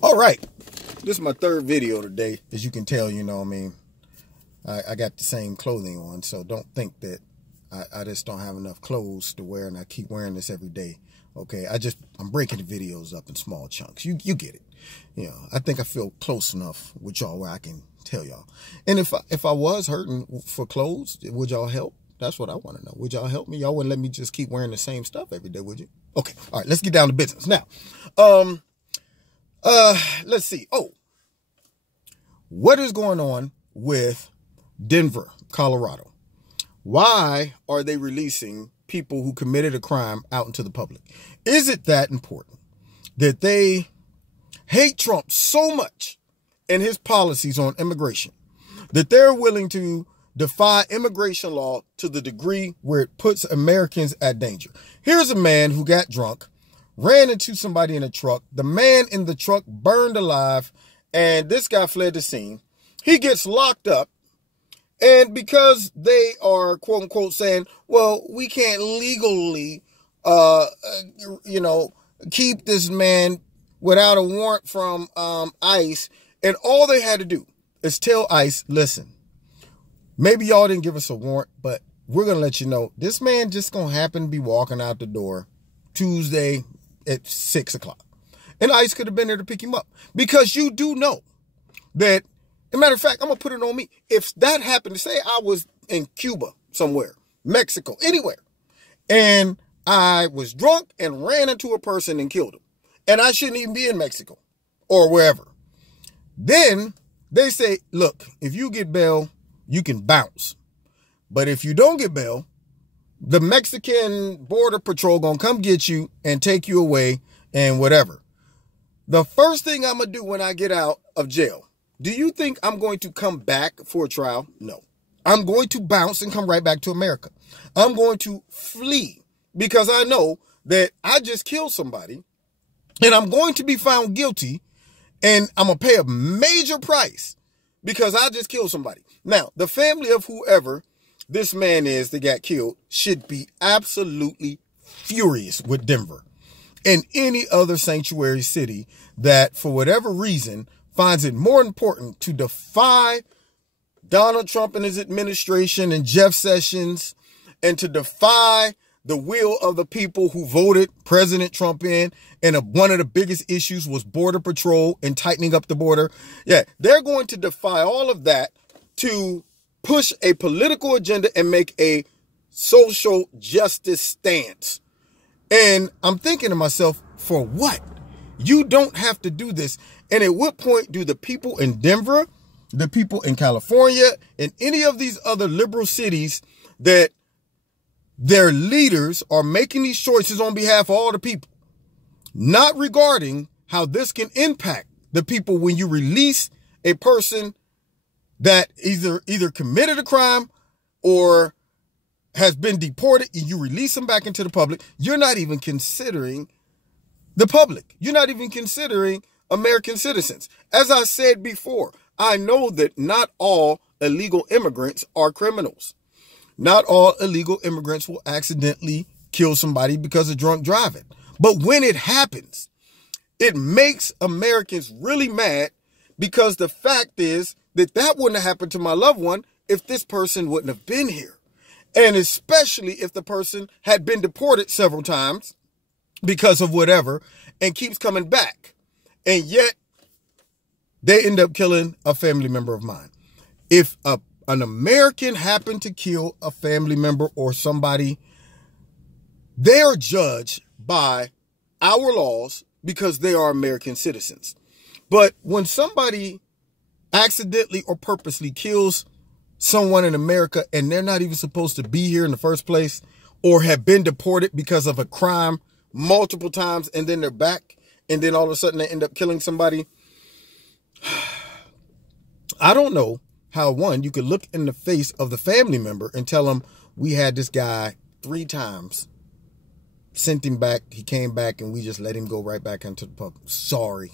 All right, this is my third video today. As you can tell, you know, I got the same clothing on, so don't think that I just don't have enough clothes to wear and I keep wearing this every day. Okay, I'm breaking the videos up in small chunks. You get it. You know, I think I feel close enough with y'all where I can tell y'all. And if I was hurting for clothes, would y'all help? That's what I want to know. Would y'all help me? Y'all wouldn't let me just keep wearing the same stuff every day, would you? Okay, all right, let's get down to business now. Let's see. Oh, what is going on with Denver, Colorado? Why are they releasing people who committed a crime out into the public? Is it that important that they hate Trump so much and his policies on immigration that they're willing to defy immigration law to the degree where it puts Americans at danger? Here's a man who got drunk, ran into somebody in a truck. The man in the truck burned alive, and this guy fled the scene. He gets locked up, and because they are, quote unquote, saying, well, we can't legally, keep this man without a warrant from ICE, and all they had to do is tell ICE, listen, maybe y'all didn't give us a warrant, but we're going to let you know this man just going to happen to be walking out the door Tuesday at 6 o'clock. And ICE could have been there to pick him up. Because you do know that, as a matter of fact, I'm going to put it on me. If that happened, to say I was in Cuba somewhere, Mexico, anywhere, and I was drunk and ran into a person and killed him, and I shouldn't even be in Mexico or wherever, then they say, look, if you get bail, you can bounce. But if you don't get bail, the Mexican Border Patrol gonna come get you and take you away and whatever. The first thing I'm gonna do when I get out of jail, do you think I'm going to come back for a trial? No. I'm going to bounce and come right back to America. I'm going to flee because I know that I just killed somebody and I'm going to be found guilty and I'm gonna pay a major price because I just killed somebody. Now, the family of whoever this man is that got killed should be absolutely furious with Denver and any other sanctuary city that, for whatever reason, finds it more important to defy Donald Trump and his administration and Jeff Sessions and to defy the will of the people who voted President Trump in. And one of the biggest issues was Border Patrol and tightening up the border. Yeah, they're going to defy all of that to push a political agenda and make a social justice stance. And I'm thinking to myself, for what? You don't have to do this. And at what point do the people in Denver, the people in California, and any of these other liberal cities that their leaders are making these choices on behalf of all the people, not regarding how this can impact the people when you release a person that either committed a crime or has been deported and you release them back into the public, you're not even considering the public. You're not even considering American citizens. As I said before, I know that not all illegal immigrants are criminals. Not all illegal immigrants will accidentally kill somebody because of drunk driving. But when it happens, it makes Americans really mad because the fact is that wouldn't have happened to my loved one if this person wouldn't have been here. And especially if the person had been deported several times because of whatever and keeps coming back. And yet they end up killing a family member of mine. If an American happened to kill a family member or somebody, they are judged by our laws because they are American citizens. But when somebody accidentally or purposely kills someone in America and they're not even supposed to be here in the first place or have been deported because of a crime multiple times and then they're back and then all of a sudden they end up killing somebody, I don't know how, one, you could look in the face of the family member and tell them, we had this guy 3 times, sent him back, he came back, and we just let him go right back into the public. Sorry.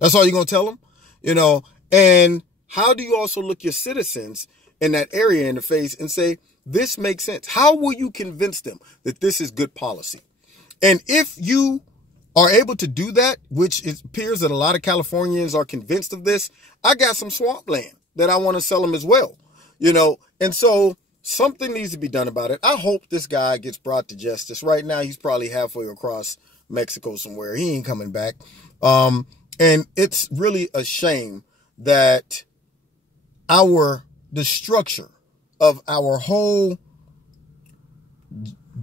That's all you're going to tell them? You know, and how do you also look your citizens in that area in the face and say, this makes sense? How will you convince them that this is good policy? And if you are able to do that, which it appears that a lot of Californians are convinced of this, I got some swampland that I want to sell them as well, you know. And so something needs to be done about it. I hope this guy gets brought to justice. Right now, he's probably halfway across Mexico somewhere. He ain't coming back. And it's really a shame that the structure of our whole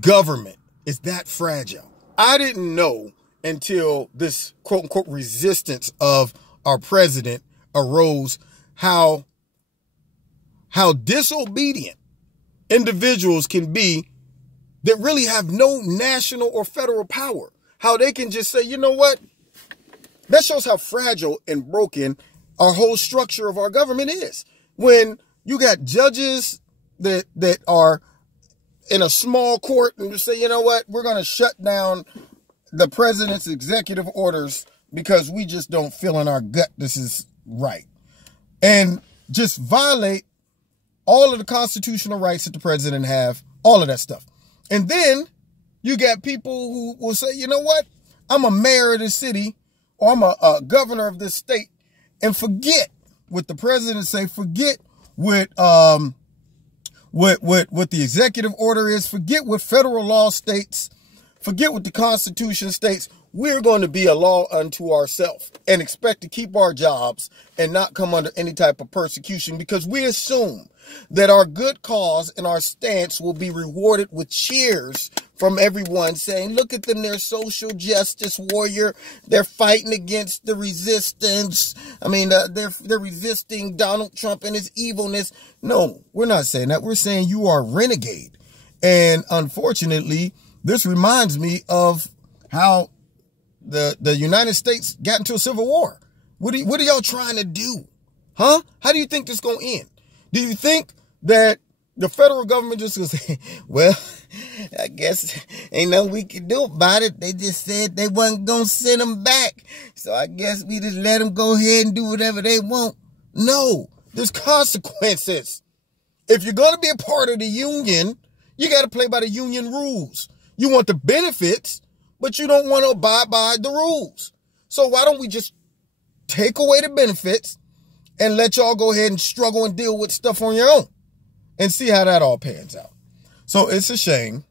government is that fragile. I didn't know until this quote unquote resistance of our president arose how disobedient individuals can be that really have no national or federal power. How they can just say, you know what? That shows how fragile and broken our whole structure of our government is. When you got judges that are in a small court and just say, you know what, we're going to shut down the president's executive orders because we just don't feel in our gut this is right. And just violate all of the constitutional rights that the president have, all of that stuff. And then you got people who will say, you know what, I'm a mayor of this city or I'm a governor of this state, and forget what the president say, forget what the executive order is, forget what federal law states, forget what the Constitution states. We're going to be a law unto ourselves and expect to keep our jobs and not come under any type of persecution because we assume that our good cause and our stance will be rewarded with cheers from everyone saying, look at them, they're social justice warrior. They're fighting against the resistance. I mean, they're resisting Donald Trump and his evilness. No, we're not saying that. We're saying you are a renegade. And unfortunately, this reminds me of how the United States got into a civil war. What are y'all trying to do? Huh? How do you think this is going to end? Do you think that the federal government just going to say, well, I guess ain't nothing we can do about it. They just said they wasn't going to send them back. So I guess we just let them go ahead and do whatever they want. No, there's consequences. If you're going to be a part of the union, you got to play by the union rules. You want the benefits, but you don't want to abide by the rules. So why don't we just take away the benefits and let y'all go ahead and struggle and deal with stuff on your own and see how that all pans out. So it's a shame.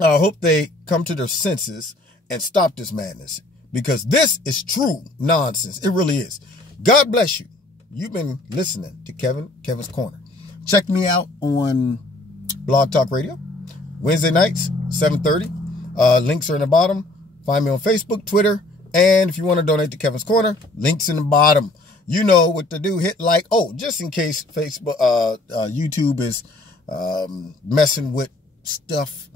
I hope they come to their senses and stop this madness because this is true nonsense. It really is. God bless you. You've been listening to Kevin's Corner. Check me out on Blog Talk Radio, Wednesday nights, 7:30. Links are in the bottom. Find me on Facebook, Twitter, and if you want to donate to Kevin's Corner, links in the bottom. You know what to do. Hit like. Oh, just in case Facebook, YouTube is messing with stuff,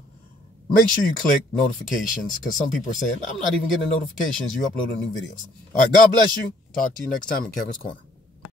make sure you click notifications because some people are saying, I'm not even getting notifications. You upload new videos. All right. God bless you. Talk to you next time in Kevin's Corner.